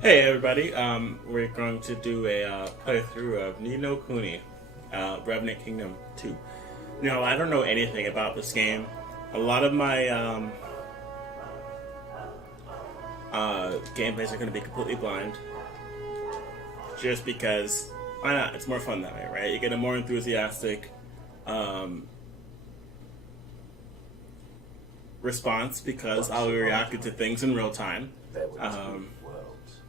Hey everybody, we're going to do a playthrough of Ni No Kuni, Revenant Kingdom 2. Now, I don't know anything about this game. A lot of my gameplays are going to be completely blind, just because, why not? It's more fun that way, right? You get a more enthusiastic response because I'll be reacting to things in real time. There were two worlds.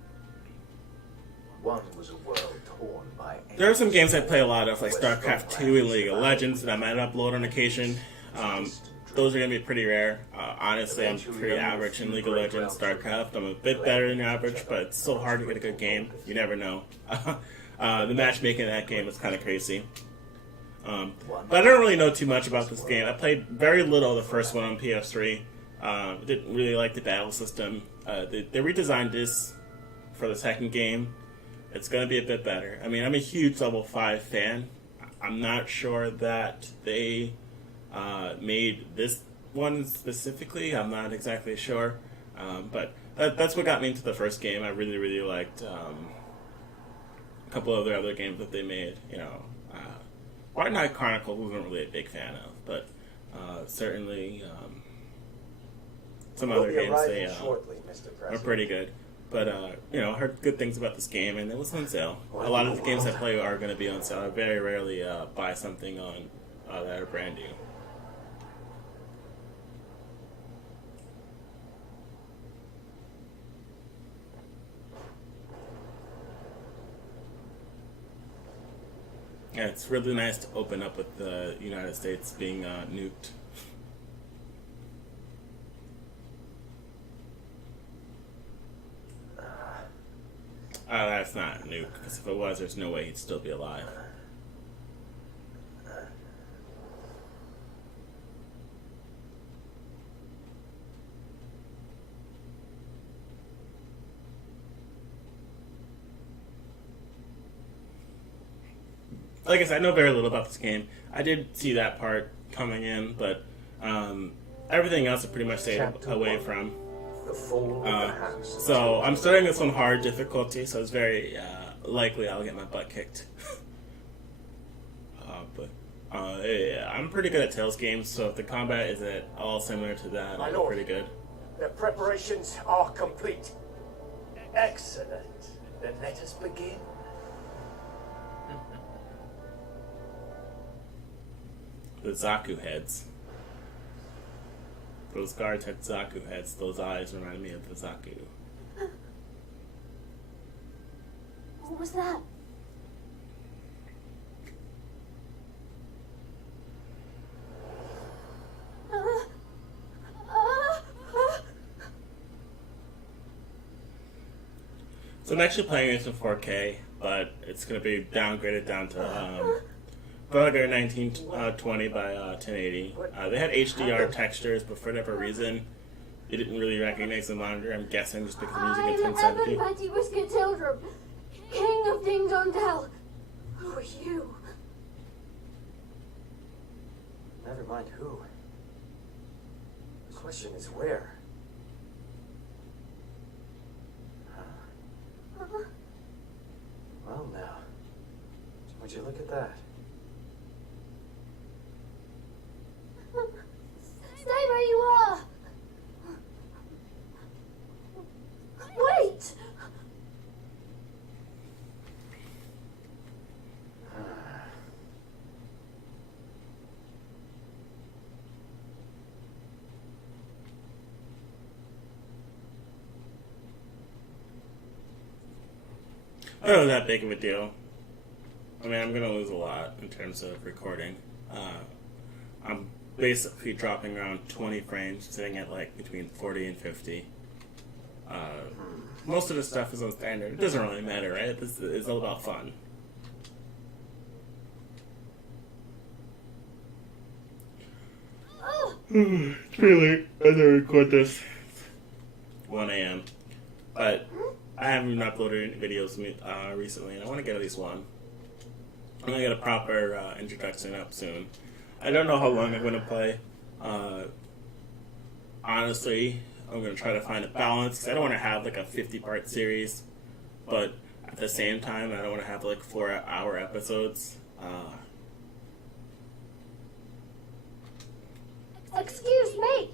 One was a world torn by There are some games I play a lot of, like StarCraft 2 and League of Legends, that I might upload on occasion. Those are going to be pretty rare. Honestly, I'm pretty average in League of Legends, StarCraft. I'm a bit better than average, but it's so hard to get a good game. You never know. The matchmaking in that game is kind of crazy. But I don't really know too much about this game. I played very little of the first one on PS3. Didn't really like the battle system. They redesigned this for the second game. It's going to be a bit better. I mean, I'm a huge level 5 fan. I'm not sure that they made this one specifically. I'm not exactly sure. But that's what got me into the first game. I really, really liked a couple of the other games that they made. You know, White Knight Chronicles wasn't really a big fan of, but certainly some other games they are pretty good. But, you know, I heard good things about this game, and it was on sale. A lot of the games I play are going to be on sale. I very rarely buy something on that are brand new. Yeah, it's really nice to open up with the United States being nuked. That's not nuke, because if it was, there's no way he'd still be alive. Like I said, I know very little about this game. I did see that part coming in, but everything else I pretty much stayed away from. So I'm starting this on hard difficulty, so it's very likely I'll get my butt kicked. Yeah, I'm pretty good at Tales games, so if the combat is at all similar to that, I'm pretty good. The preparations are complete. Excellent. Then let us begin. The Zaku heads. Those guards had Zaku heads. Those eyes reminded me of the Zaku. What was that? So I'm actually playing this in 4K, but it's going to be downgraded down to Burger 1920 by 1080. They had HDR textures, but for whatever reason, they didn't really recognize the monitor. I'm guessing just because I'm using a 1070. I'm Evan Whiskey Tildrum, King of Ding Dong Dell. Who are you? Never mind who. The question is where. Well now, would you look at that? Stay where you are. Wait. I don't know that big of a deal. I mean, I'm going to lose a lot in terms of recording. I'm basically dropping around 20 frames, sitting at like between 40 and 50. Most of the stuff is on standard. It doesn't really matter, right? It's all about fun. It's really as I record this. 1 a.m. But I haven't even uploaded any videos recently, and I want to get at least one. I'm going to get a proper introduction up soon. I don't know how long I'm going to play. Honestly, I'm going to try to find a balance, because I don't want to have like a 50-part series. but at the same time, I don't want to have like 4-hour episodes. Excuse me.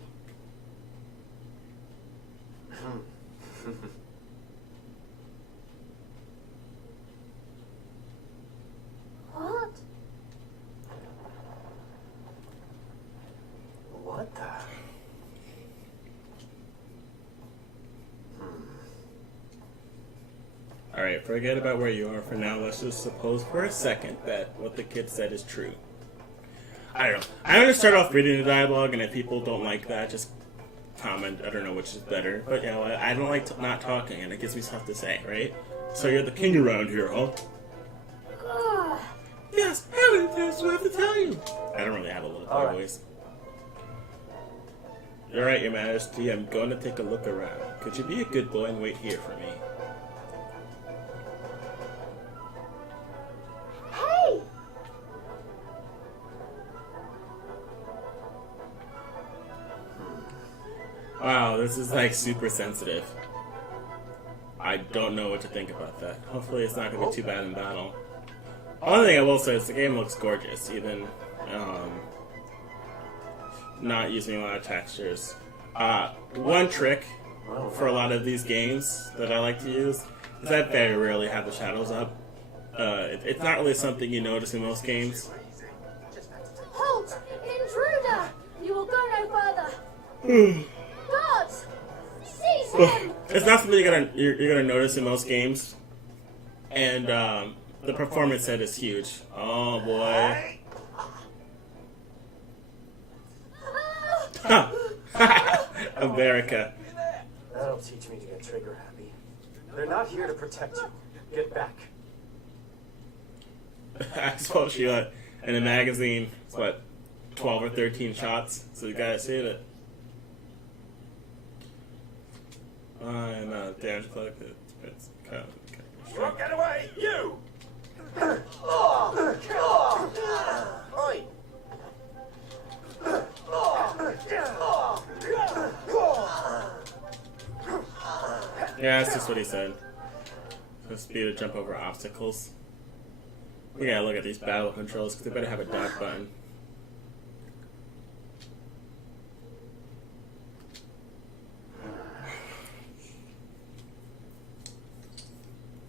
What? What the? Alright, forget about where you are for now. Let's just suppose for a second that what the kid said is true. I don't know. I'm going to start off reading the dialogue, and if people don't like that, just comment. I don't know which is better. But, you know, I don't like not talking, and it gives me stuff to say, right? So you're the king around here, huh? Ugh. Yes, how many times do I have to tell you? I don't really have a little boy Alright. voice. You're right, Your Majesty. I'm going to take a look around. Could you be a good boy and wait here for me? Hey! Wow, this is like super sensitive. I don't know what to think about that. Hopefully it's not going to be too bad in battle. Only thing I will say is the game looks gorgeous, even not using a lot of textures. One trick for a lot of these games that I like to use is I very rarely have the shadows up. It's not really something you notice in most games. Halt! Intruder! You will go no further. Guards! Seize him! It's not something you're gonna notice in most games, and the performance set is huge. Oh boy! Ah! America. That'll teach me to get trigger happy. They're not here to protect you. Get back. I suppose you in a magazine. It's what 12 or 13 shots, so you gotta save it. And damage collected. It's kind of You won't get away, you! Oi! Yeah, that's just what he said. Supposed to be to jump over obstacles. We gotta look at these battle controls because they better have a dodge button.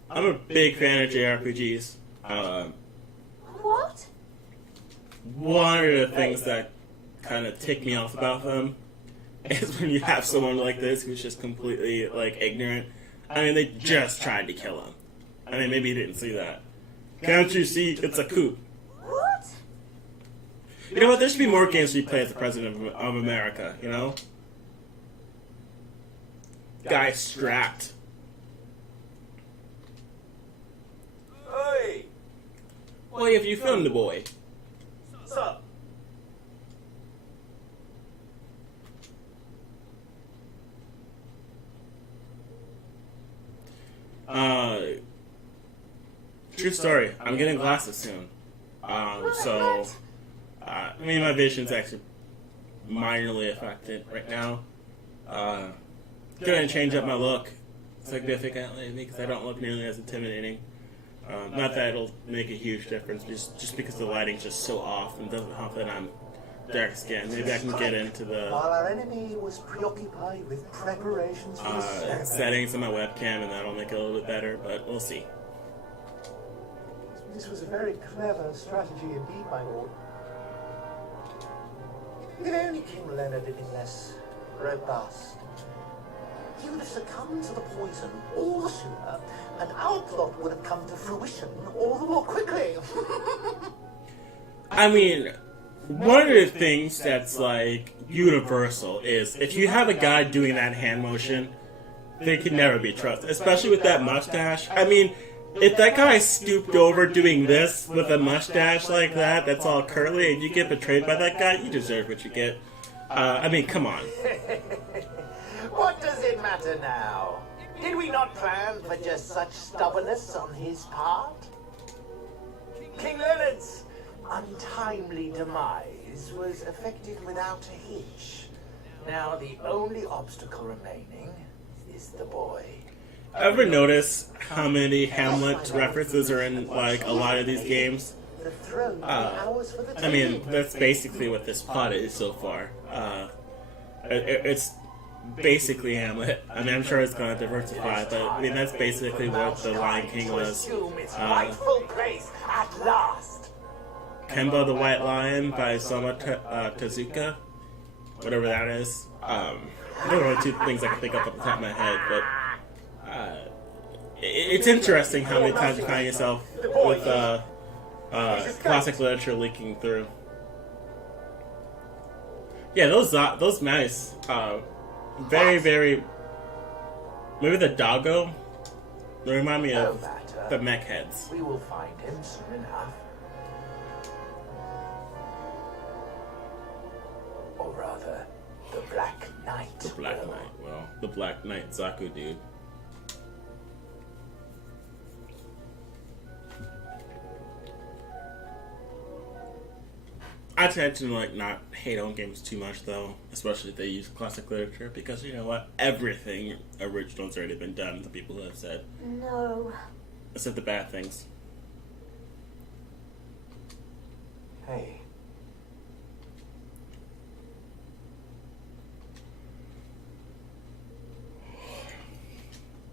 I'm a big fan of JRPGs. What? One of the things that kind of tick me off about them is when you have someone like this who's just completely like ignorant. I mean, they just tried to kill him. I mean, maybe you didn't see that. Can't you see? It's a coup. What? You know what? There should be more games where you play as the president of America. You know, guy strapped. Hey! Boy, have you filmed the boy? What's up? True story. I'm getting glasses soon. So, I mean, my vision's actually minorly affected right now. Gonna change up my look significantly because I don't look nearly as intimidating. Not that it'll make a huge difference, just because the lighting's just so off and doesn't help that I'm dark skinned. Maybe I can get into the While our enemy was preoccupied with preparations for the settings on my webcam, and that'll make it a little bit better, but we'll see. This was a very clever strategy indeed, my lord. If only King Leonard had been less robust, he would have succumbed to the poison all the sooner, and our plot would have come to fruition all the more quickly. I mean, one of the things that's like universal is if you have a guy doing that hand motion, they can never be trusted, especially with that mustache. I mean, if that guy stooped over doing this with a mustache like that, that's all curly, and you get betrayed by that guy, you deserve what you get. I mean, come on. What does it matter now? Did we not plan for just such stubbornness on his part? King Leonard's untimely demise was effected without a hitch. Now the only obstacle remaining is the boy. Ever notice how many Hamlet references are in like a lot of these games? The throne will be ours for the I mean, that's basically what this plot is so far. It's basically Hamlet. I mean, I'm sure it's going to diversify, but I mean, that's basically what the Lion King was. Assume its rightful place at last. Kemba the White Lion by Soma Tezuka, whatever that is. Those are only two things I can think of off the top of my head, but it's interesting how many times you find yourself with classic literature leaking through. Yeah, those mice, very, very. Maybe the doggo. They remind me No of matter. the mech heads. We will find him soon enough. Or rather, the Black Knight. The Black Knight. Well, the Black Knight Zaku dude. I tend to not hate on games too much though, especially if they use classic literature, because you know what? Everything original's already been done, the people who have said. No. Except the bad things. Hey.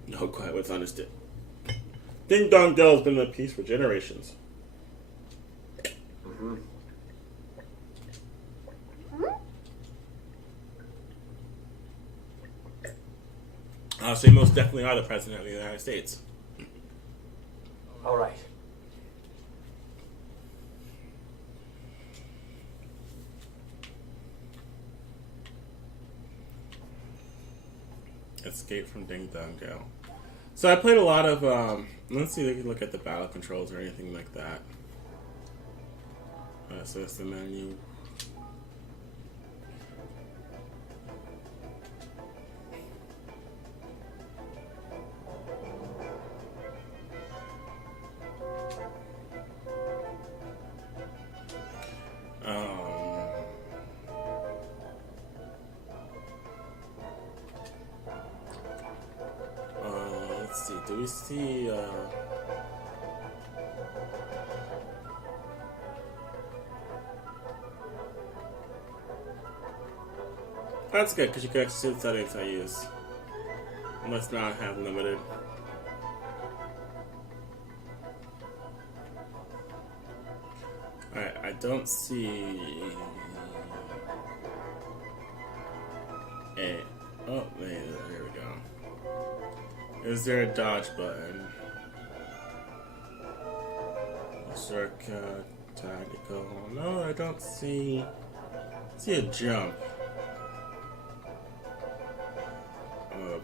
No, quite what's understood. Ding Dong Dell's been in peace for generations. Mm-hmm. I'll say most definitely are the President of the United States. All right. Escape from Ding Dong Dell. So I played a lot of, let's see if we can look at the battle controls or anything like that. So it's the menu. Let's see, do we see, that's good, because you can actually see the settings I use. Let's not have limited. Alright, I don't see a... Oh, there we go. Is there a dodge button? Shortcut, tactical. No, I don't see a jump.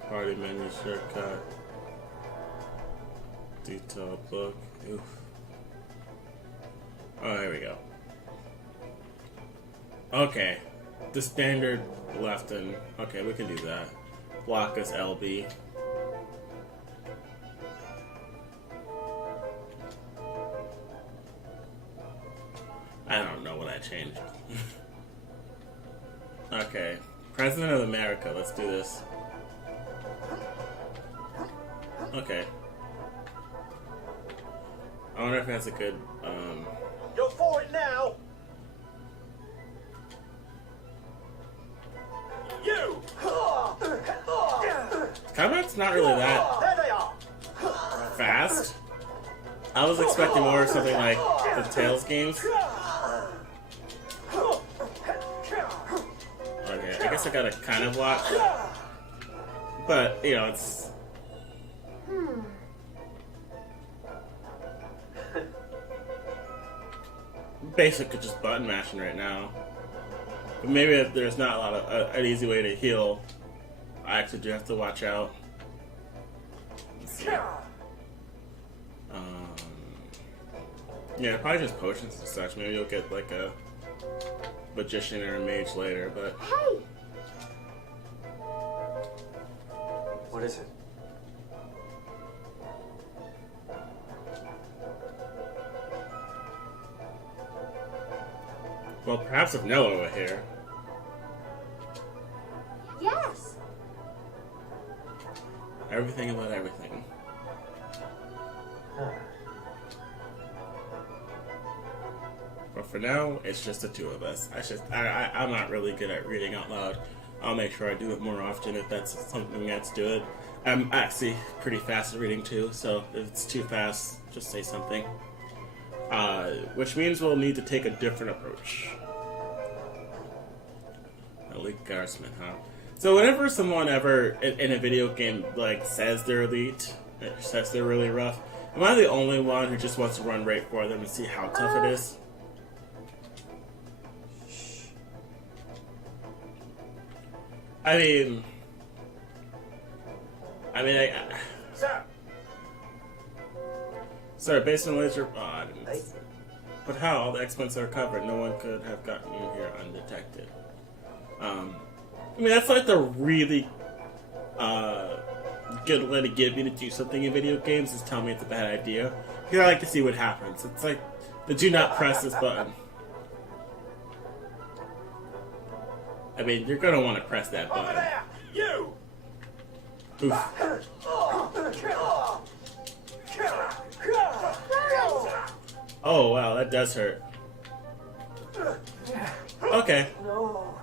Party menu shortcut. Detail book. Oof. Oh, here we go. Okay. The standard left and... Okay, we can do that. Block is LB. I don't know what I changed. Okay. President of America. Let's do this. Okay. I wonder if that's a good, Go for it now! You! Combat's not really that There they are! fast. I was expecting more of something like the Tales games. Okay, I guess I gotta kind of watch. But, you know, it's... Basically just button mashing right now. But maybe if there's not a lot of an easy way to heal, I actually do have to watch out. Let's see. Yeah, probably just potions and such. Maybe you'll get like a magician or a mage later, but... Hey! What is it? Well, perhaps if Noah were here. Yes! I everything about everything. But for now, it's just the two of us. I'm not really good at reading out loud. I'll make sure I do it more often if that's something that's do it. I'm actually pretty fast at reading too, so if it's too fast, just say something. Which means we'll need to take a different approach. Elite guardsman, huh? So whenever someone ever in a video game like says they're elite, or says they're really rough, am I the only one who just wants to run right for them and see how tough it is? I mean, Sir, based on laser... Oh, I didn't... But how? All the expenses are covered. No one could have gotten you here undetected. I mean, that's like the really good way to get me to do something in video games is tell me it's a bad idea. Because I like to see what happens. It's like the do not press this button. I mean, you're gonna want to press that button. Over there! You! Oof. Oh wow, that does hurt. Okay. No.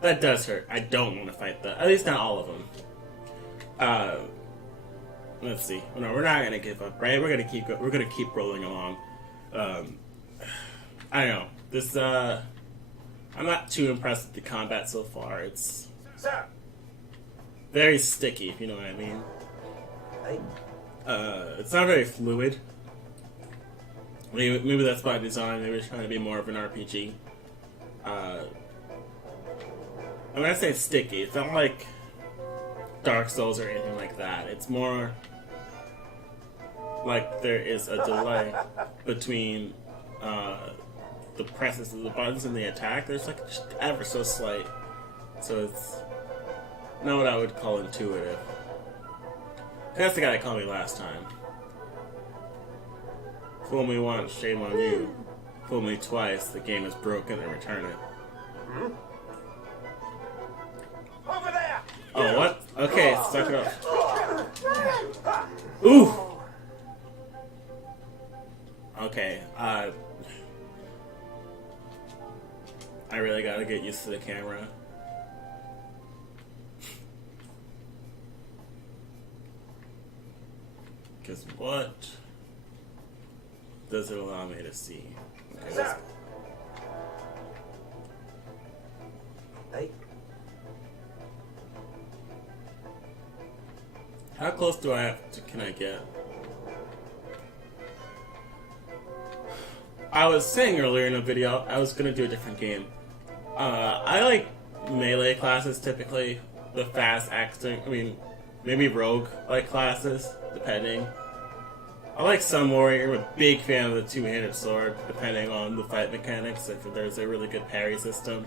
That does hurt. I don't want to fight that. At least not all of them. Let's see. No, we're not gonna give up, right? We're gonna keep rolling along. I don't know. This I'm not too impressed with the combat so far. It's Sir. very sticky, if you know what I mean. Hey. It's not very fluid. Maybe that's by design. Maybe it's trying to be more of an RPG. I mean, I say sticky. It's not like Dark Souls or anything like that. It's more like there is a delay between the presses of the buttons and the attack. There's like just ever so slight. So it's not what I would call intuitive. That's the guy that called me last time. Fool me once, shame on you. Fool me twice, the game is broken and return it. Over there! Oh, what? Okay, suck it up. Ooh! Okay, I really gotta get used to the camera. Because what does it allow me to see? Okay, Sir. Hey. how close do I have to, can I get? I was saying earlier in a video I was gonna do a different game. I like melee classes typically, the fast acting. I mean, maybe rogue like classes, depending. I like some warrior. I'm a big fan of the two-handed sword, depending on the fight mechanics. If there's a really good parry system.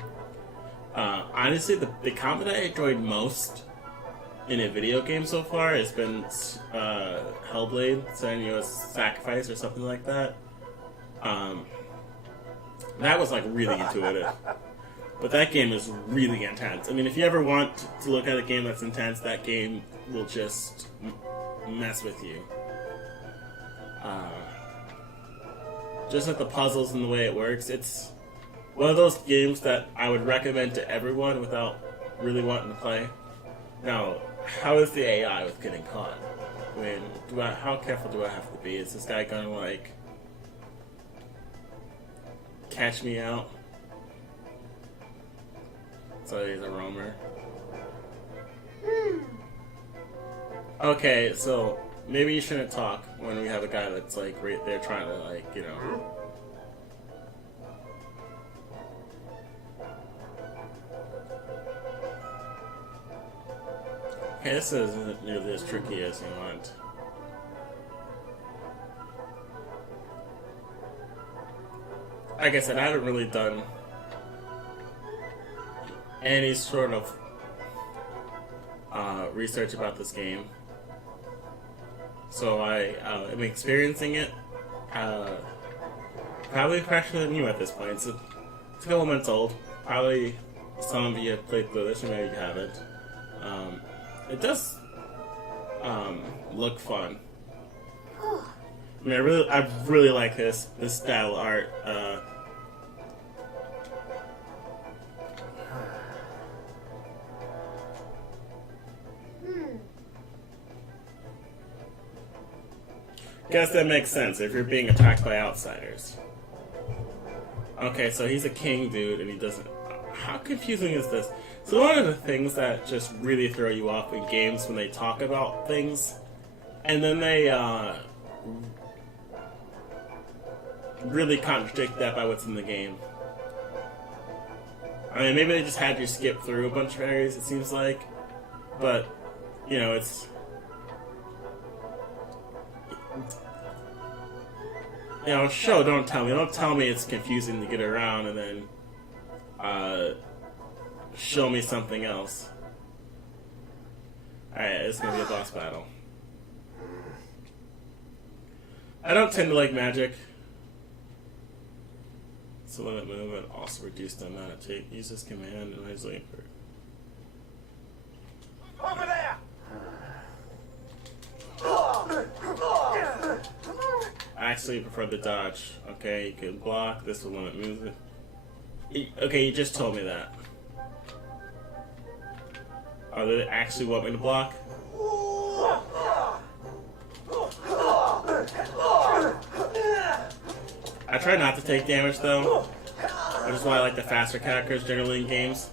Honestly, the combat I enjoyed most in a video game so far has been Hellblade, Senua's Sacrifice, or something like that. That was like really intuitive. But that game is really intense. I mean, if you ever want to look at a game that's intense, that game will just mess with you. Just like the puzzles and the way it works, it's one of those games that I would recommend to everyone without really wanting to play. Now, how is the AI with getting caught? I mean, how careful do I have to be? Is this guy gonna like catch me out? So he's a roamer. Okay, so maybe you shouldn't talk when we have a guy that's like right there trying to like, you know. Okay, this isn't nearly as tricky as you want. Like I said, I haven't really done any sort of research about this game. So I am experiencing it probably fresher than you at this point. It's a couple months old. Probably some of you have played through this, or maybe you haven't. It does look fun. I mean, I really like this style of art. Guess that makes sense if you're being attacked by outsiders. Okay, so he's a king dude, and he doesn't. How confusing is this? So one of the things that just really throw you off in games when they talk about things, and then they really contradict that by what's in the game. I mean, maybe they just had you skip through a bunch of areas, it seems like. But, you know, it's... You know, show, don't tell me. Don't tell me it's confusing to get around and then show me something else. Alright, it's gonna be a boss battle. I don't tend to like magic. So limit movement, also reduce the amount of take. Use this command and I was looking for... Over there! I actually prefer the dodge. Okay, you can block. This will limit movement. Okay, you just told me that. Oh, they actually want me to block? I try not to take damage though, which is why I like the faster characters generally in games.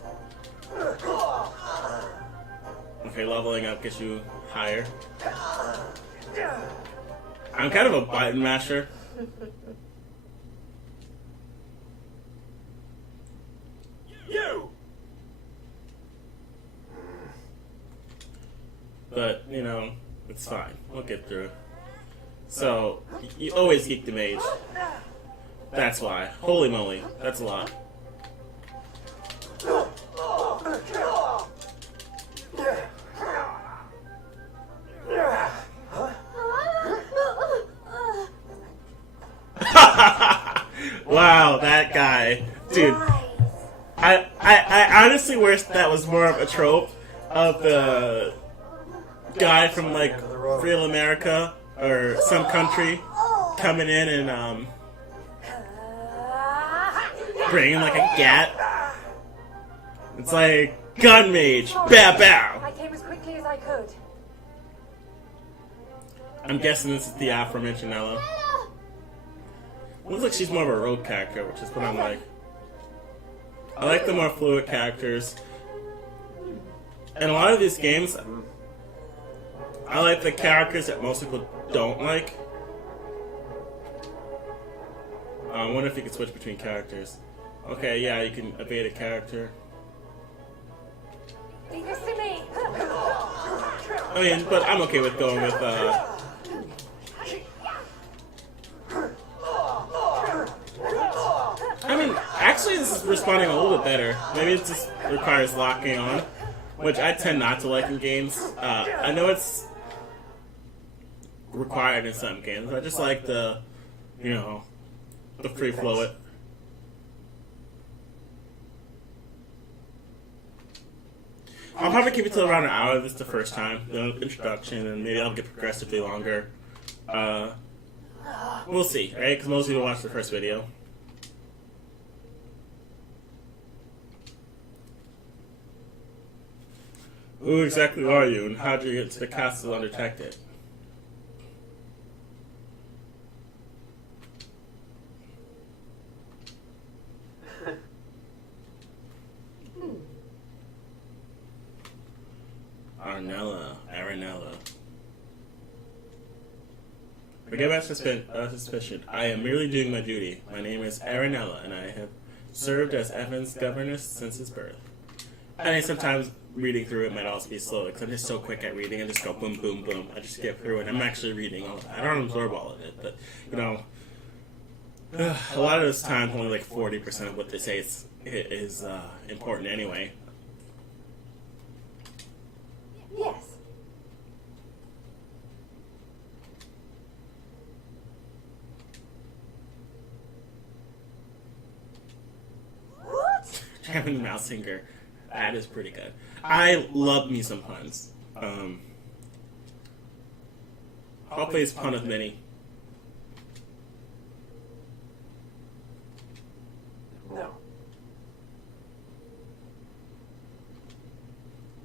Okay, leveling up gets you higher. I'm kind of a button masher. You! But, you know, it's fine. We'll get through it. So, you always geek the mage. That's why. Holy moly, that's a lot. Wow, that guy. Dude, I honestly wish that was more of a trope of the guy from, like, Real America or some country coming in and, bringing, like, a gat. It's like, gun mage, bow bow. I came as quickly as I could. I'm guessing this is the aforementioned Ella. Looks like she's more of a rogue character, which is what I'm like. I like the more fluid characters. In a lot of these games, I like the characters that most people don't like. I wonder if you can switch between characters. Okay, yeah, you can evade a character. Leave this to me. I mean, but I'm okay with going with, I mean, actually this is responding a little bit better. Maybe it just requires locking on, which I tend not to like in games. I know it's required in some games, but I just like the, you know, the free flow it. I'll probably keep it to around an hour. This is the first time, the introduction, and maybe I'll get progressively longer. We'll see, right? Because most people watch the first video. Who exactly are you, and how did you get to the castle undetected? Aranella. Forget my suspicion. I am merely doing my duty. My name is Aranella, and I have served as Evan's governess since his birth. I mean, sometimes reading through it might also be slow, because I'm just so quick at reading. I just go boom, boom, boom. I just get through it. I'm actually reading all that. I don't absorb all of it, but, you know, a lot of those times, only like 40% of what they say is important anyway. Yes. What? Having mouse finger. That is pretty good. I love me some puns. Hopefully it's pun of many. No.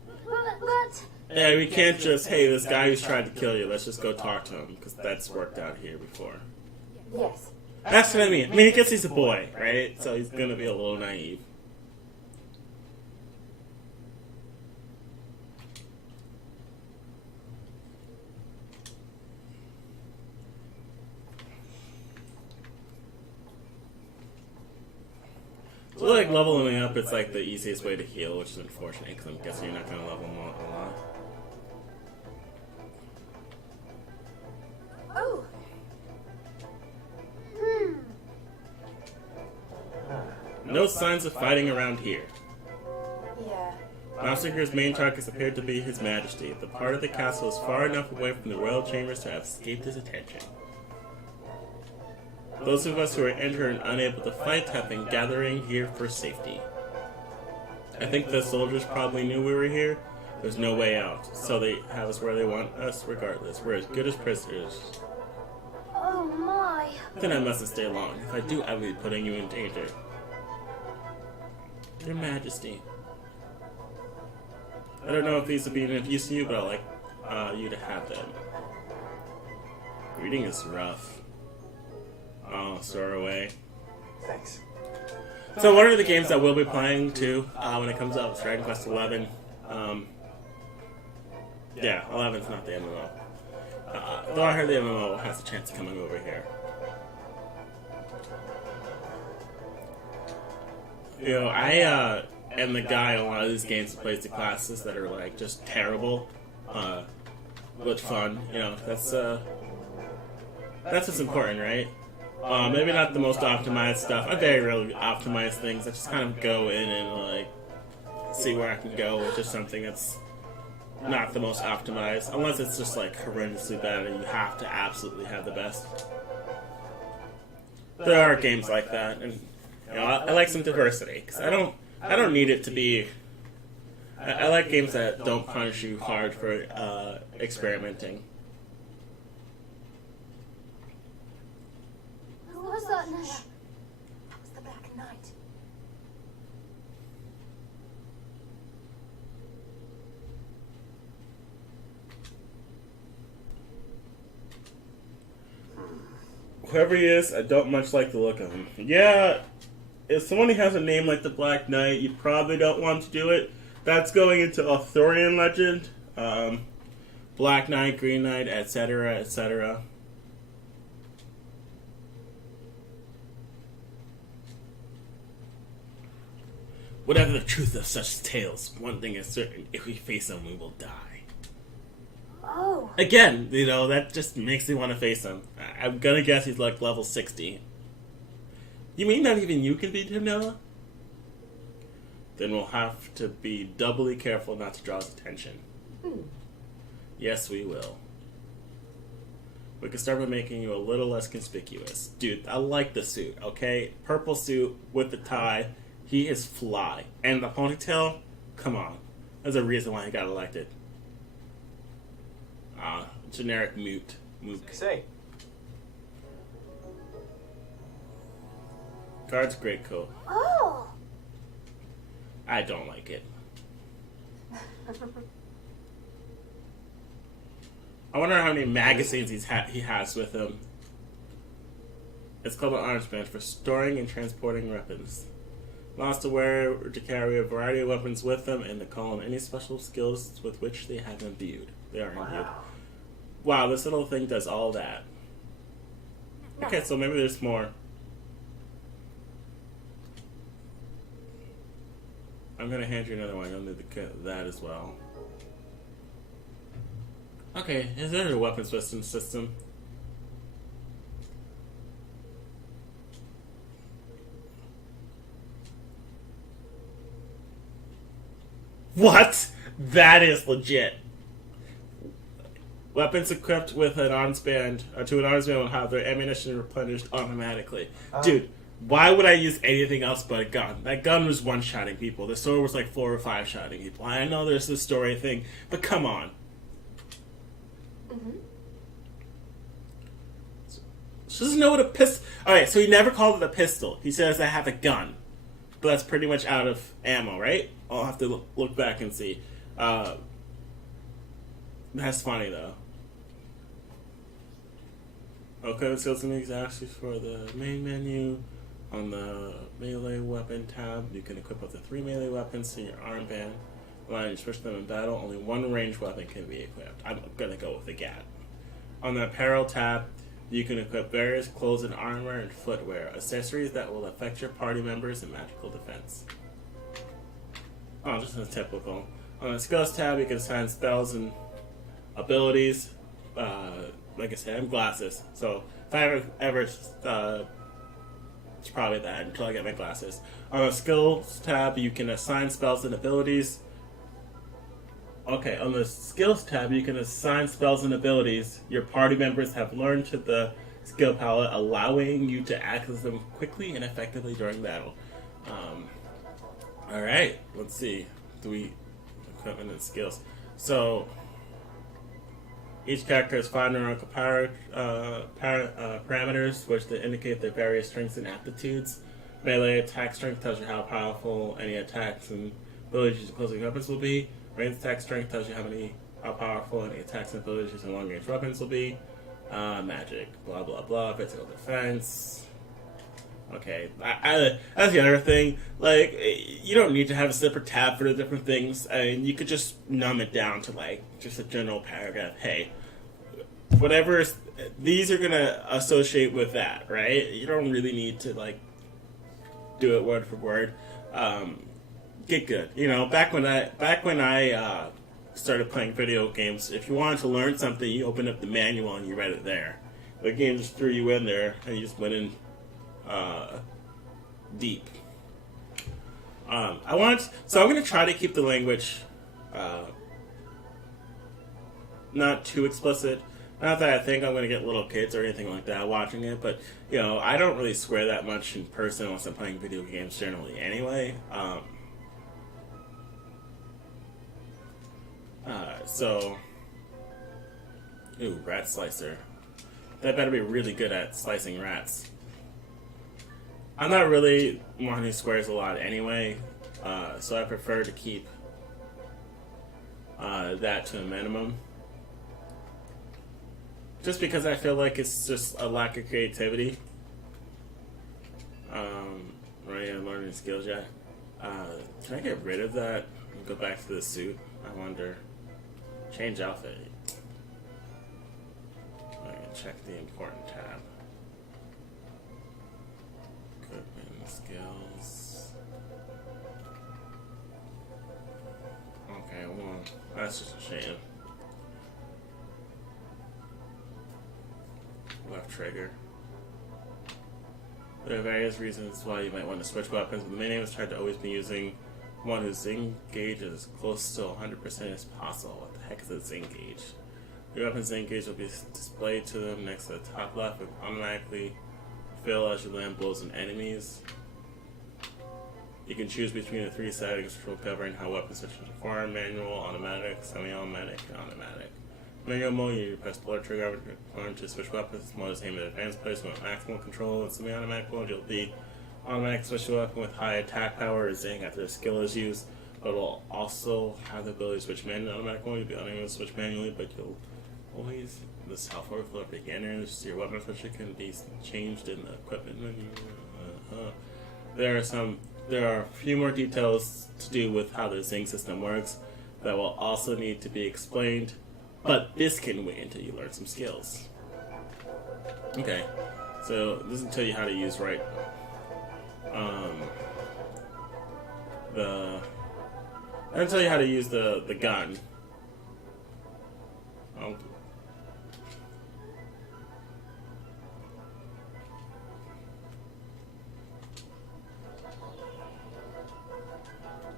But Yeah, we can't just, hey, this guy who's trying to kill you, let's just go talk to him, because that's worked out here before. Yes. That's what I mean. I mean, he gets he's a boy, right? So he's gonna be a little naive. So like leveling up, it's like the easiest way to heal, which is unfortunate because I'm guessing you're not gonna level them a lot. oh. No signs of fighting around here. Yeah. Nausicaa's main targets appeared to be His Majesty. The part of the castle is far enough away from the royal chambers to have escaped his attention. Those of us who are injured and unable to fight have been gathering here for safety. I think the soldiers probably knew we were here. There's no way out, so they have us where they want us regardless. We're as good as prisoners. Oh my. Then I mustn't stay long. If I do, I will be putting you in danger. Your Majesty. I don't know if these will be of use to you, but I'd like you to have them. Reading is rough. Oh, store away. Thanks. So one of the games that we'll be playing too when it comes out is Dragon Quest 11. Yeah, 11's not the MMO. Though I heard the MMO has a chance of coming over here. You know, I am the guy in a lot of these games who plays the classes that are like just terrible, but fun. You know, that's what's important, right? Maybe not the most optimized stuff. I very rarely optimize things. I just kind of go in and like see where I can go with just something that's not the most optimized, unless it's just like horrendously bad and you have to absolutely have the best. There are games like that, and you know, I like some diversity because I don't need it to be. I like games that don't punish you hard for experimenting. Who was that now? That was the Black Knight. Whoever he is, I don't much like the look of him. Yeah, if someone who has a name like the Black Knight, you probably don't want to do it. That's going into Arthurian legend. Black Knight, Green Knight, etc., etc. Whatever the truth of such tales, one thing is certain: if we face him, we will die. Oh. Again, you know, that just makes me want to face him. I'm gonna guess he's like level 60. You mean not even you can beat him, Noah? Then we'll have to be doubly careful not to draw his attention. Yes, we will. We can start by making you a little less conspicuous. Dude, I like the suit, okay? Purple suit with the tie. He is fly. And the ponytail? Come on. There's a reason why he got elected. Generic moot. Say, Guard's great coat. Oh. I don't like it. I wonder how many magazines he has with him. It's called an armband for storing and transporting weapons. Allows to wear or to carry a variety of weapons with them and to call on any special skills with which they have imbued. They are imbued. Wow, this little thing does all that. Okay, so maybe there's more. I'm gonna hand you another one. You'll need that as well. Okay, is there a weapons system? What? That is legit. Weapons equipped with an armband, to an armband will have their ammunition replenished automatically. Dude, why would I use anything else but a gun? That gun was one-shotting people. The sword was like 4 or 5-shotting people. I know there's this story thing, but come on. She doesn't know what a pistol. Alright, so he never called it a pistol. He says I have a gun. But that's pretty much out of ammo, right? I'll have to look back and see. That's funny though. Okay, let's go to the accessories for the main menu. On the melee weapon tab, you can equip up to 3 melee weapons in your armband. When you switch them in battle, only 1 ranged weapon can be equipped. I'm gonna go with the gat. On the apparel tab, you can equip various clothes and armor and footwear, accessories that will affect your party members and magical defense. Oh, just a typical. On the skills tab, you can assign spells and abilities. Like I said, I have glasses, so if I ever it's probably that until I get my glasses. On the skills tab, you can assign spells and abilities. Okay, on the skills tab, you can assign spells and abilities your party members have learned to the skill palette, allowing you to access them quickly and effectively during battle. Alright, let's see. Equipment and skills. So, each character has 5 numerical parameters, which indicate their various strengths and aptitudes. Melee attack strength tells you how powerful any attacks and abilities using closing weapons will be. Ranged attack strength tells you how powerful any attacks and abilities using long range weapons will be. Magic, blah blah blah. Physical defense. Okay, that's the other thing. Like, you don't need to have a separate tab for the different things. I mean, you could just numb it down to like just a general paragraph. Hey, whatever these are gonna associate with that, right? You don't really need to like do it word for word. Get good. You know, back when I started playing video games, if you wanted to learn something, you opened up the manual and you read it there. The game just threw you in there and you just went in deep. I'm going to try to keep the language not too explicit. Not that I think I'm going to get little kids or anything like that watching it, but you know, I don't really swear that much in person unless I'm playing video games generally anyway. Ooh, rat slicer. That better be really good at slicing rats. I'm not really one who swears a lot anyway, so I prefer to keep that to a minimum. Just because I feel like it's just a lack of creativity. Right, I'm learning skills yet. Can I get rid of that and go back to the suit? I wonder. Change outfit. I'm gonna check the important tab. Equipment, skills. Okay, well, that's just a shame. Left trigger. There are various reasons why you might want to switch weapons, but the main aim is try to always be using one whose zing gauge is as close to 100% as possible. What the heck is a zing gauge? Your weapon's zing gauge will be displayed to them next to the top left and automatically fill as you land blows on enemies. You can choose between the 3 settings covering how weapons switch into foreign, manual, automatic, semi-automatic, and automatic. Manual mode, you press the left trigger to switch weapons. Mode is aimed at advanced players with maximal control. In semi-automatic mode, you'll be automatic switch to weapon with high attack power or zing after a skill is used, but it will also have the ability to switch manually. Automatic mode, you'll be unable to switch manually, but you'll always the self overflow for beginners. Your weapon switcher can be changed in the equipment menu. There are a few more details to do with how the zing system works that will also need to be explained, but this can wait until you learn some skills. Okay, so this will tell you how to use I'll tell you how to use the gun.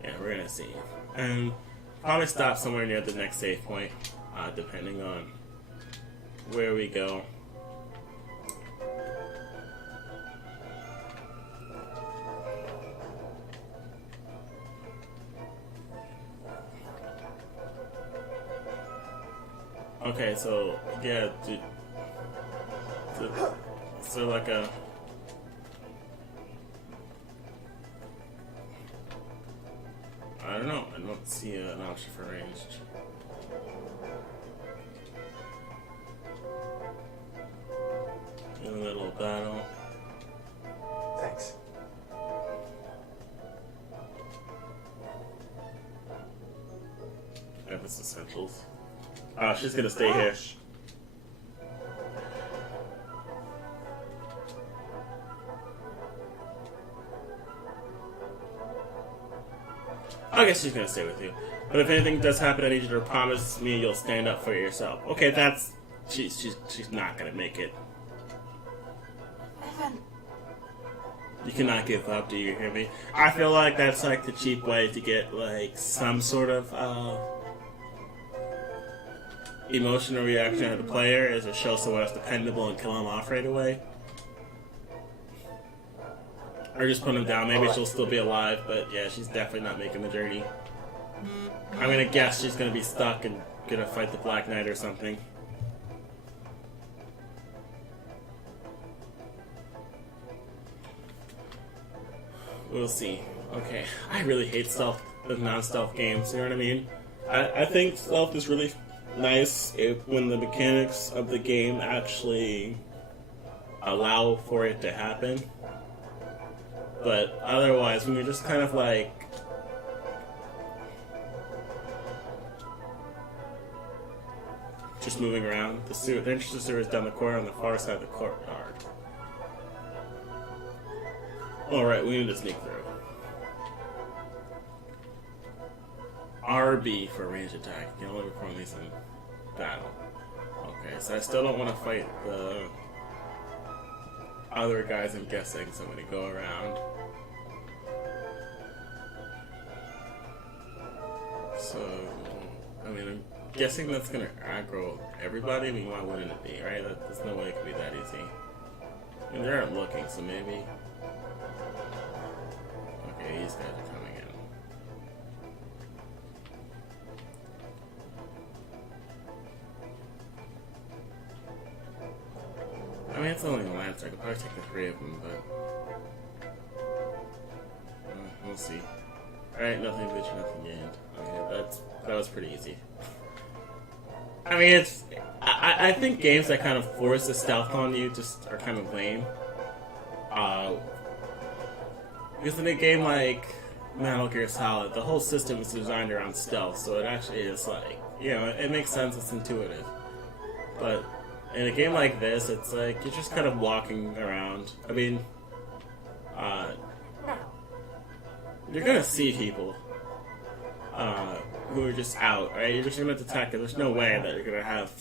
Yeah, we're gonna see. And probably stop somewhere near the next save point, depending on where we go. Okay, so yeah, Is there like a... I don't know. I don't see an option for ranged. In a little battle. Thanks. Epic essentials. Oh, she's gonna stay here. I guess she's gonna stay with you. But if anything does happen, I need you to promise me you'll stand up for yourself. Okay, that's... She's not gonna make it. Evan. You cannot give up, do you hear me? I feel like that's like the cheap way to get like some sort of emotional reaction out of the player, is to show someone else dependable and kill them off right away. Or just put them down. Maybe she'll still be alive, but yeah, she's definitely not making the journey. I'm gonna guess she's gonna be stuck and gonna fight the Black Knight or something. We'll see. Okay, I really hate stealth, the non-stealth games, you know what I mean? I think stealth is really nice when the mechanics of the game actually allow for it to happen. But otherwise, when you're just kind of like... just moving around, the entrance sewer is down the corner on the far side of the courtyard. Alright, we need to sneak through. RB for range attack. You can only perform these in battle. Okay, so I still don't want to fight the other guys, I'm guessing, so I'm going to go around. So, I mean, I'm guessing that's going to aggro everybody. I mean, why wouldn't it be, right? There's no way it could be that easy. I mean, they aren't looking, so maybe... Okay, these guys are coming in. I mean, it's only a Lancer. I could probably take the 3 of them, but... we'll see. Alright, nothing bitch, nothing gained. Okay, that was pretty easy. I mean, it's... I think games that kind of force the stealth on you just are kind of lame. Because in a game like Metal Gear Solid, the whole system is designed around stealth, so it actually is like, you know, it makes sense, it's intuitive. But in a game like this, it's like, you're just kind of walking around. I mean, you're gonna see people who are just out, right? You're just gonna detect it. There's no way that you're gonna have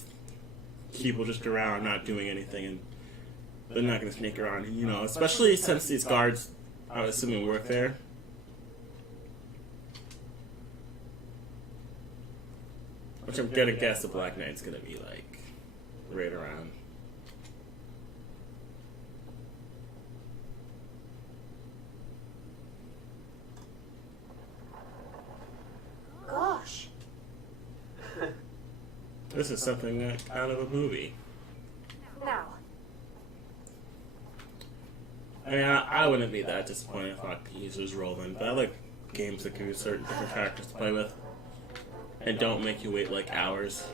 people just around not doing anything, and they're not gonna sneak around, you know, especially since these guards, I'm assuming, work there. Which I'm gonna guess the Black Knight's gonna be like right around. Gosh. This is something out of a movie. Now. I mean, I wouldn't be that disappointed if I could use Roland, but I like games that give you certain different characters to play with and don't make you wait like hours.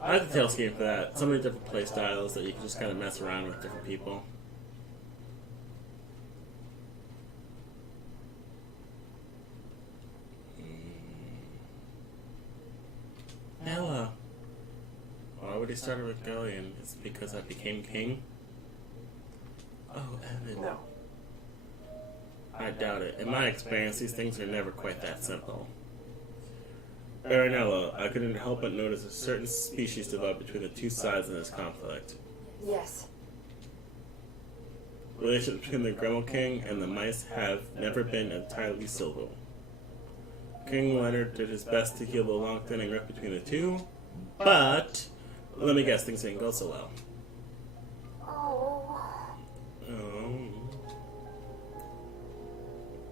I like the Tales game for that. So many different play styles that you can just kind of mess around with different people. Ella. Why would he start a rebellion? It's because I became king? Oh, Evan. No. I doubt it. In my experience, these things are never quite that simple. Baronella, I couldn't help but notice a certain species divide between the two sides in this conflict. Yes. Relations between the Gremlin King and the mice have never been entirely civil. King Leonard did his best to heal the long-standing rift between the two, but let me guess, things didn't go so well.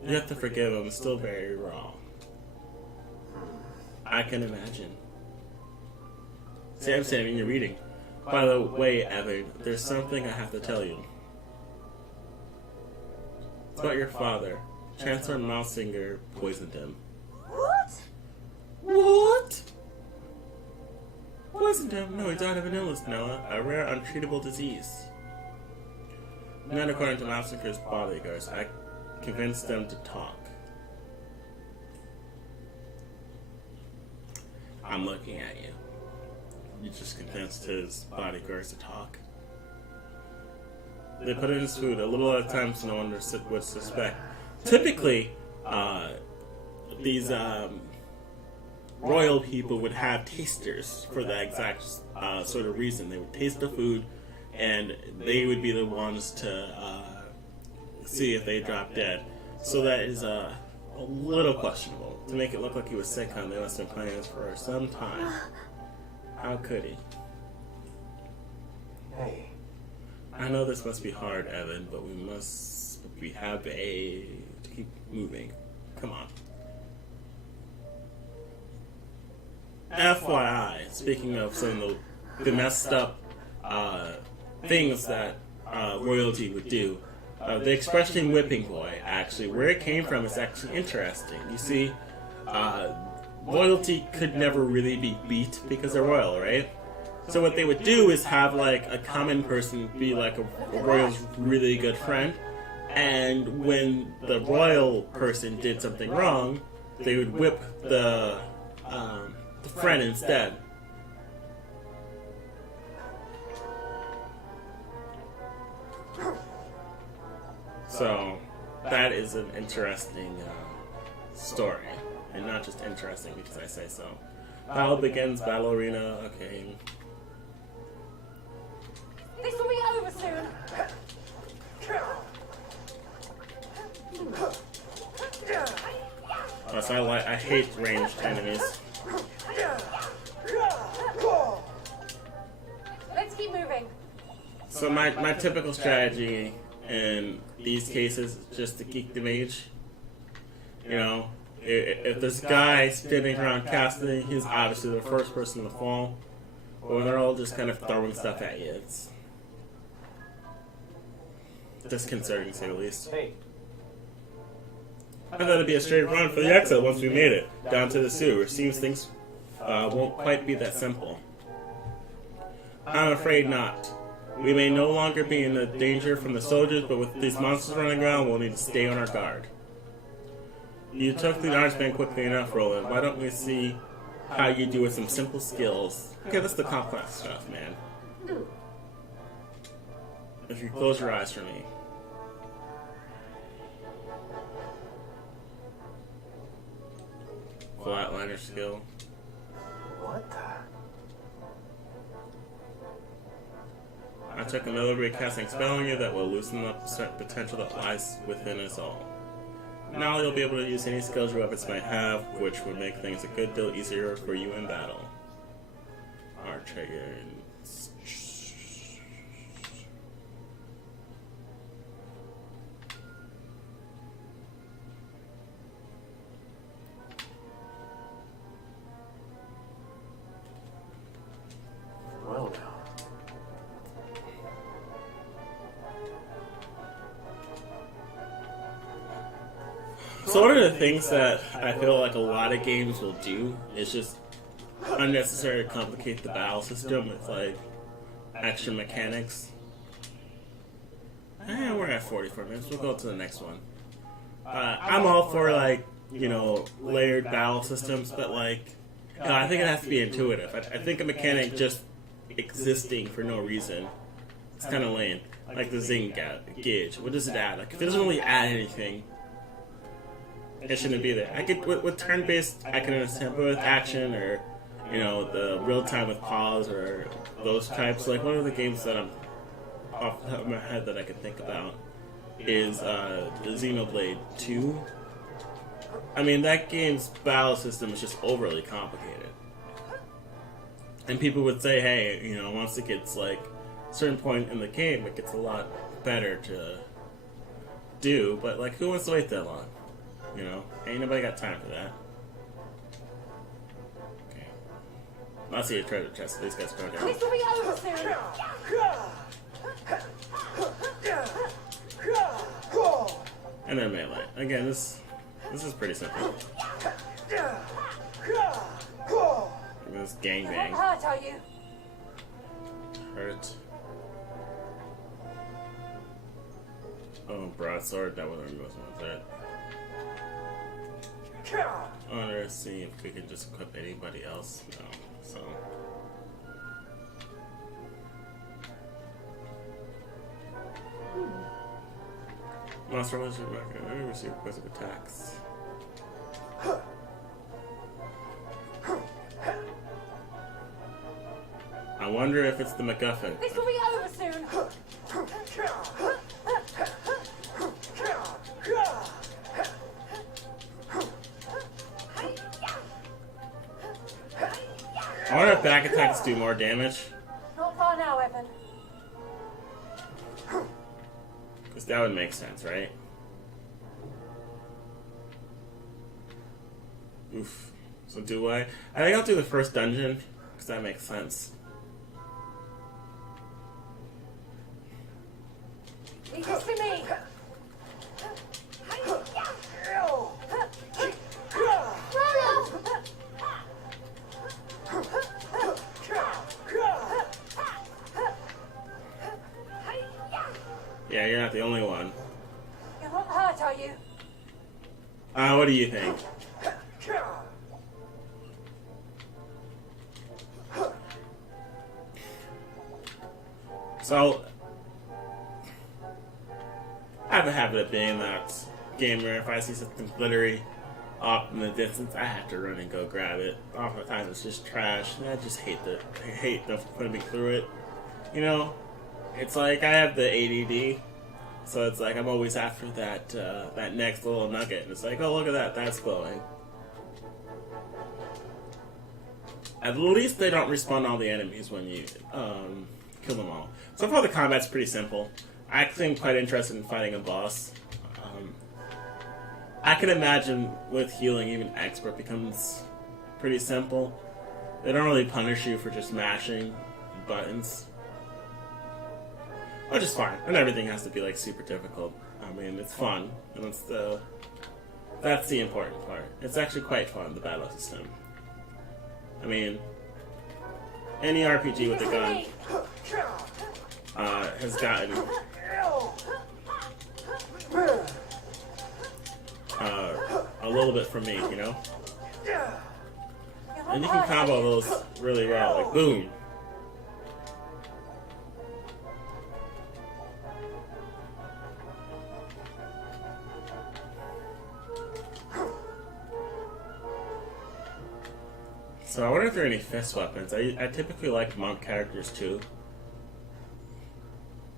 You have to forgive him, still very wrong. I can imagine. See, I'm saying in your reading. By the way, Evan, there's something I have to tell you. It's about your father. Chancellor Mousinger poisoned him. What? What? Poisoned him? No, he died of an illness, Noah. A rare, untreatable disease. Not according to Mousinger's bodyguards. I convinced them to talk. I'm looking at you. You just convinced his bodyguards to talk. They put it in his food a little at a time so no one would suspect. Typically, these royal people would have tasters for that exact sort of reason. They would taste the food, and they would be the ones to see if they drop dead. So that is a little questionable. To make it look like he was sick, they must have been planning this for some time. How could he? Hey. I know this must be hard, Evan, but we have to keep moving. Come on. FYI, speaking of some of the messed up things that royalty would do, the expression whipping boy, actually, where it came from is actually interesting. You see, royalty could never really be beat because they're royal, right? So what they would do is have like a common person be like a royal's really good friend, and when the royal person did something wrong, they would whip the friend instead. So that is an interesting story, and not just interesting because I say so. Battle begins, battle arena. Okay. This will be over soon. So I hate ranged enemies. Let's keep moving. So my typical strategy in these cases is just to geek the mage. You know, if there's a guy standing around casting, he's obviously the first person to fall. But when they're all just kind of throwing stuff at you, it's disconcerting to say the least. Hey. I thought it'd be a straight run for the exit once we made it down to the sewer. Seems things won't quite be that simple. I'm afraid not. We may no longer be in the danger from the soldiers, but with these monsters running around, we'll need to stay on our guard. You took the arms man quickly enough, Roland. Why don't we see how you do with some simple skills? Okay, that's the complex stuff, man. If you close your eyes for me. Flatliner skill. What the? I took another recasting spell on you that will loosen up the potential that lies within us all. Now you'll be able to use any skills your weapons might have, which would make things a good deal easier for you in battle. Trigger. Well now. So one of the things that I feel like a lot of games will do is just unnecessarily complicate the battle system with like extra mechanics. We're at 44 minutes. We'll go to the next one. I'm all for like, you know, layered battle systems, but like, I think it has to be intuitive. I think a mechanic just existing for no reason, it's kind of lame. Like the zing gauge. What does it add? Like if it doesn't really add anything, it shouldn't be there. I get with turn-based, I can understand, but with action or, you know, the real time with pause or those types. Like one of the games that I'm off the top of my head that I can think about is the Xenoblade 2. I mean, that game's battle system is just overly complicated. And people would say, hey, you know, once it gets like a certain point in the game, it gets a lot better to do. But like, who wants to wait that long? You know, ain't nobody got time for that. Okay. I see a treasure chest. These guys go down. This will be over soon. And then melee. Again, this is pretty simple. This You won't gangbang. hurt, are you? Hurt. Oh, broadsword. That wasn't was it. I want to see if we can just equip anybody else. No. So. Monster Legend record. I never see requested attacks. I wonder if it's the MacGuffin. This will be over soon. I wonder if back attacks do more damage. Not far now, Evan. Because that would make sense, right? Oof. So do I? I think I'll do the first dungeon, because that makes sense. Leave this to me. Yeah, you're not the only one. You won't hurt, are you? What do you think? So, I have a habit of being that gamer. If I see something glittery up in the distance, I have to run and go grab it. Oftentimes it's just trash, and I just hate the putting me through it. You know, it's like I have the ADD, so it's like I'm always after that next little nugget. And it's like, oh, look at that, that's glowing. At least they don't respawn all the enemies when you kill them all. So far the combat's pretty simple. I actually am quite interested in fighting a boss. I can imagine with healing, even expert becomes pretty simple. They don't really punish you for just mashing buttons. Which is fine. And everything has to be like super difficult. I mean, it's fun. And that's the important part. It's actually quite fun, the battle system. I mean, any RPG with a gun has gotten a little bit from me, you know? And you can combo those really well, like boom. So I wonder if there are any fist weapons. I typically like monk characters too.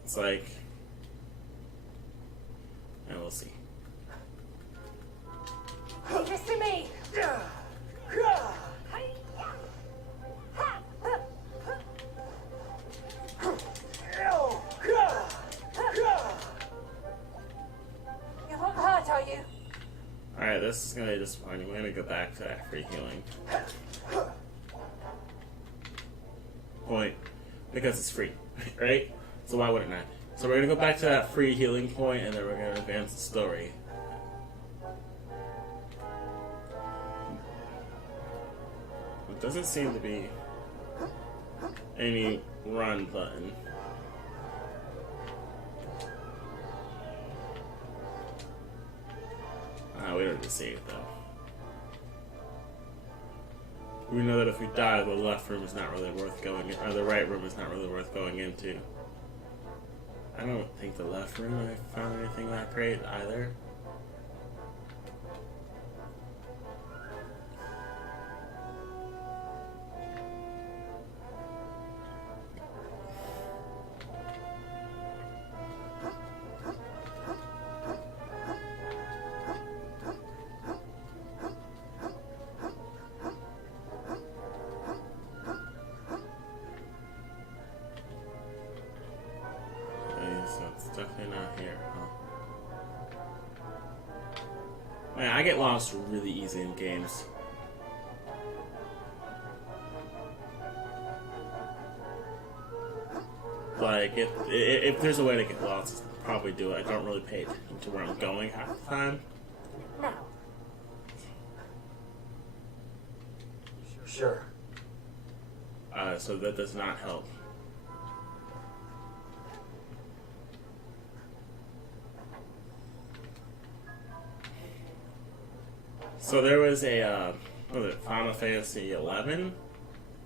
It's like, and we'll see. Leave this to me. You won't hurt, are you? Alright, this is gonna be disappointing. We're gonna go back to that free healing point because it's free, right? So why wouldn't I? So we're gonna go back to that free healing point, and then we're gonna advance the story. It doesn't seem to be any run button. We don't need to see it though. We know that if we die, the left room is not really worth going in, or the right room is not really worth going into. I don't think the left room I found anything that great either. So it's definitely not here, huh? Man, I get lost really easy in games. Like, if there's a way to get lost, I'll probably do it. I don't really pay attention to where I'm going half the time. Now. Sure. So that does not help. So there was a, what was it, Final Fantasy 11?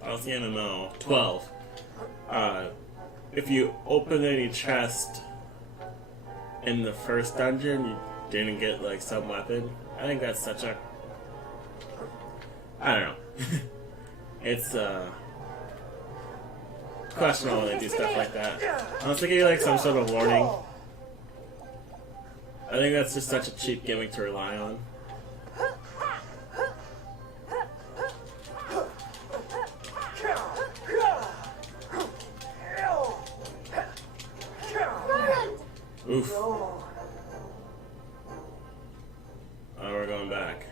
I was the MMO. 12. If you open any chest in the first dungeon, you didn't get, like, some weapon. I think that's such a... I don't know. It's, questionable when they do stuff like that. I was thinking, like, some sort of warning. I think that's just such a cheap gimmick to rely on. Oof. Oh, we're going back.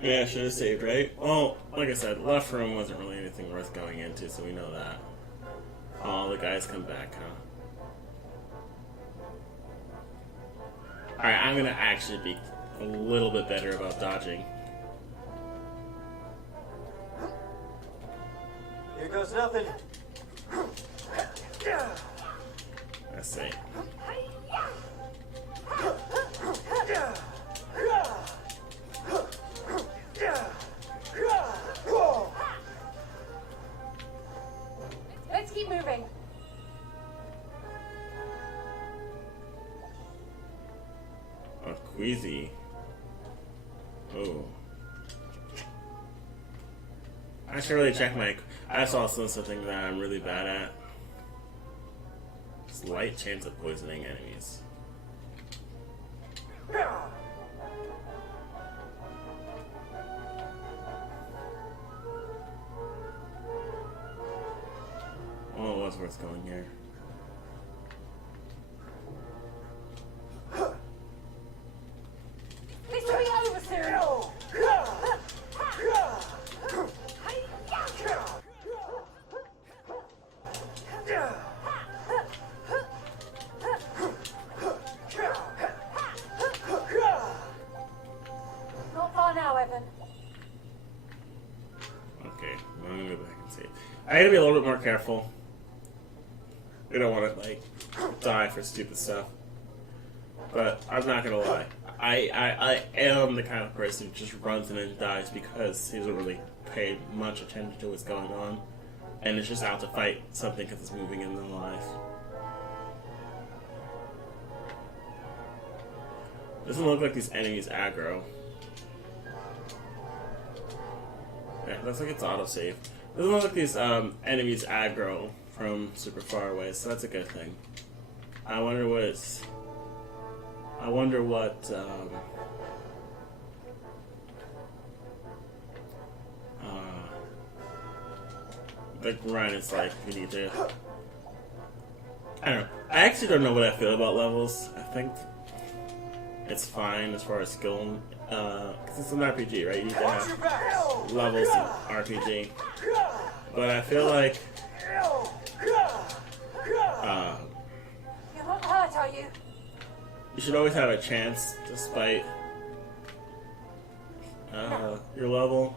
Yeah, I should have saved, right? Well, like I said, left room wasn't really anything worth going into, so we know that. Oh, the guys come back, huh? Alright, I'm gonna actually be a little bit better about dodging. Here goes nothing. Let's see. Let's keep moving. Oh, queasy. Oh. I should really check my... That's also something that I'm really bad at. Slight chance of poisoning enemies. Oh, it was worth going here. This will be over soon. Not far now, Evan. Okay, I'm gonna go back and save. I gotta be a little bit more careful. I don't want to, like, die for stupid stuff. But I'm not gonna lie. I am the kind of person who just runs and then dies because he doesn't really pay much attention to what's going on. And it's just out to fight something because it's moving in their life. Doesn't look like these enemies aggro. Yeah, looks like it's autosave. Doesn't look like these enemies aggro from super far away, so that's a good thing. I wonder what the grind is like. You need to. I don't know. I actually don't know what I feel about levels. I think it's fine as far as skill, because it's an RPG, right? You need to have levels in RPG. But I feel like You're not hurt, are you? you should always have a chance, despite your level.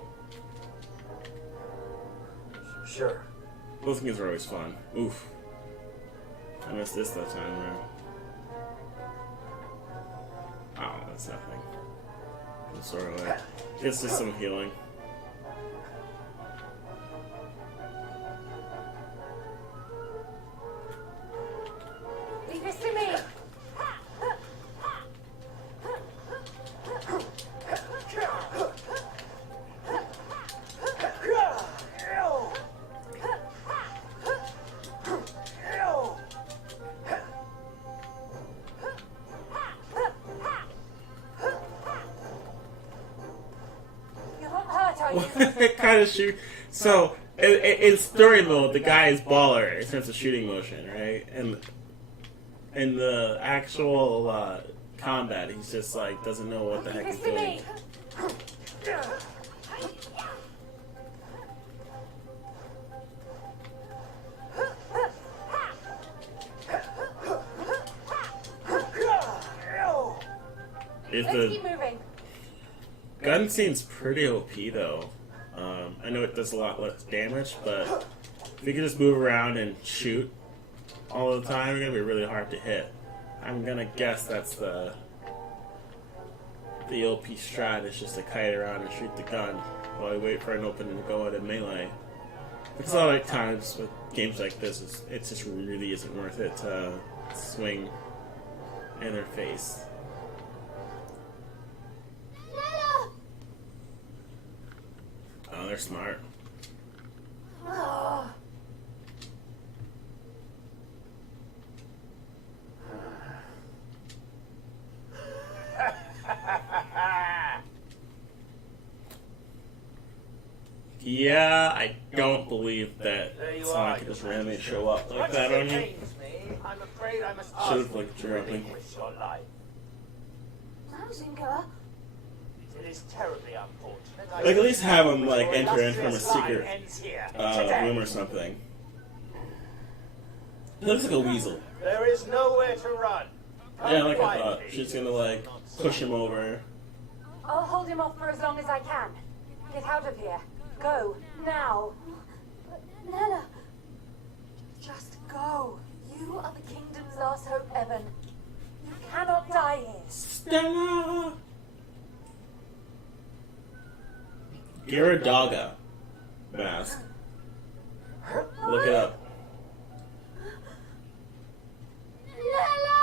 Sure. Those games are always fun. Oof. I missed this that time, man. Oh, that's nothing. I'm sorry. It's just some healing. Leave this to me. You're not hurt, are you? It kind of shoot. So in story mode, the guy is baller in terms of shooting motion, right? And in the actual combat, he's just like doesn't know what the heck he's Leave this to doing. me. If Let's the keep moving. gun seems pretty OP though. I know it does a lot less damage, but if you can just move around and shoot all the time, you're gonna be really hard to hit. I'm gonna guess that's the OP strat is just to kite around and shoot the gun while you wait for an opening to go out in melee. Because a lot of times with games like this, it just really isn't worth it to swing in their face. Nella! Oh, they're smart. Oh, Yeah, I don't believe that There you Sonic are, could just Your randomly Majesty. show up like Much that as on it you. pains me, I'm afraid I must Should've ask you looked to directly. relinquish your life. No, Zinka. It is terribly unfortunate. Like, at least have him, like, Your enter in from a illustrious line secret ends here, today. room or something. He looks like a weasel. There is nowhere to run. Come Yeah, like I quietly. thought. She's gonna, like, push him over. I'll hold him off for as long as I can. Get out of here. Go. Now. But Nella, Just go. You are the kingdom's last hope, Evan. You cannot die here. Stella! Gyaradoga mask. Look it up. Nella!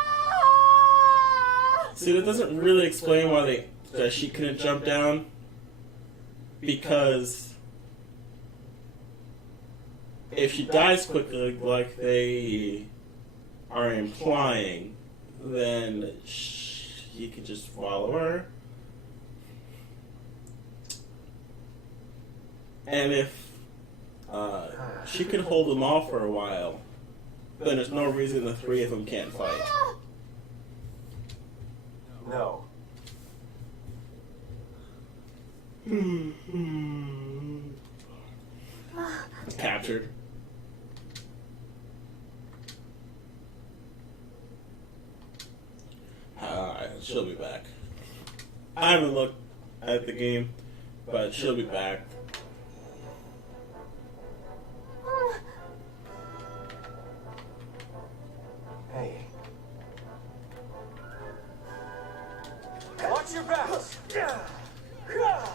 See, that doesn't really explain why that she couldn't jump down. Because if she dies quickly, like they are implying, then he could just follow her. And if she can hold them off for a while, then there's no reason the three of them can't fight. No. Captured. She'll be back. I haven't looked at the game, but she'll be back. Hey. Watch your backs. Roland!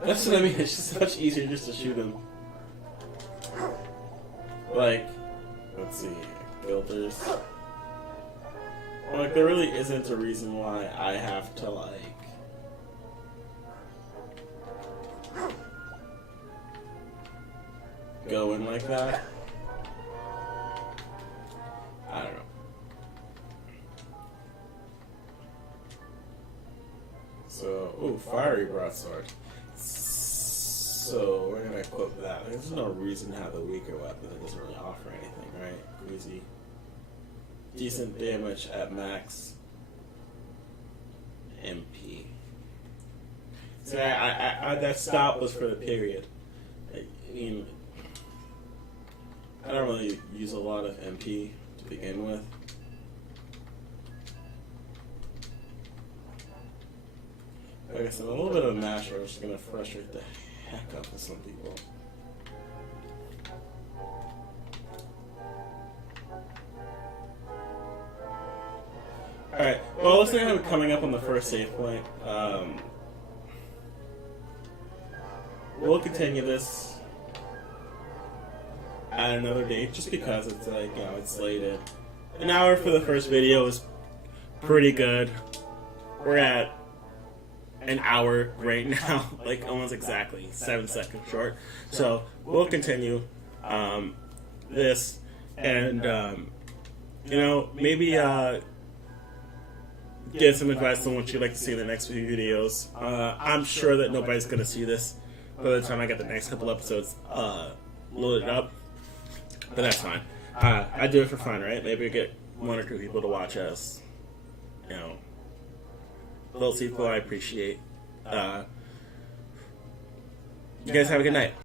That's what I mean. It's just much easier just to shoot him. Like, let's see, filters. Like, there really isn't a reason why I have to, like, go in like that. I don't know. So, ooh, fiery broadsword. So, we're gonna equip that. There's no reason to have the weaker weapon. It doesn't really offer anything, right? Easy. Decent damage at max MP. So, I that stop was for the period. I mean, I don't really use a lot of MP to begin with. I guess a little bit of a masher is going to frustrate the heck out of some people. Alright, well, looks like I'm coming up on the first save point. We'll continue this at another date, just because it's like, you know, it's slated. An hour for the first video is pretty good. We're at an hour right now, like almost exactly 7 seconds short. So we'll continue this, and you know, maybe give some advice on what you'd like to see in the next few videos. I'm sure that nobody's gonna see this by the time I get the next couple episodes loaded up. But that's fine. I do it for fun, right? Maybe we get 1 or 2 people to watch us. You know, those people I appreciate. You guys have a good night.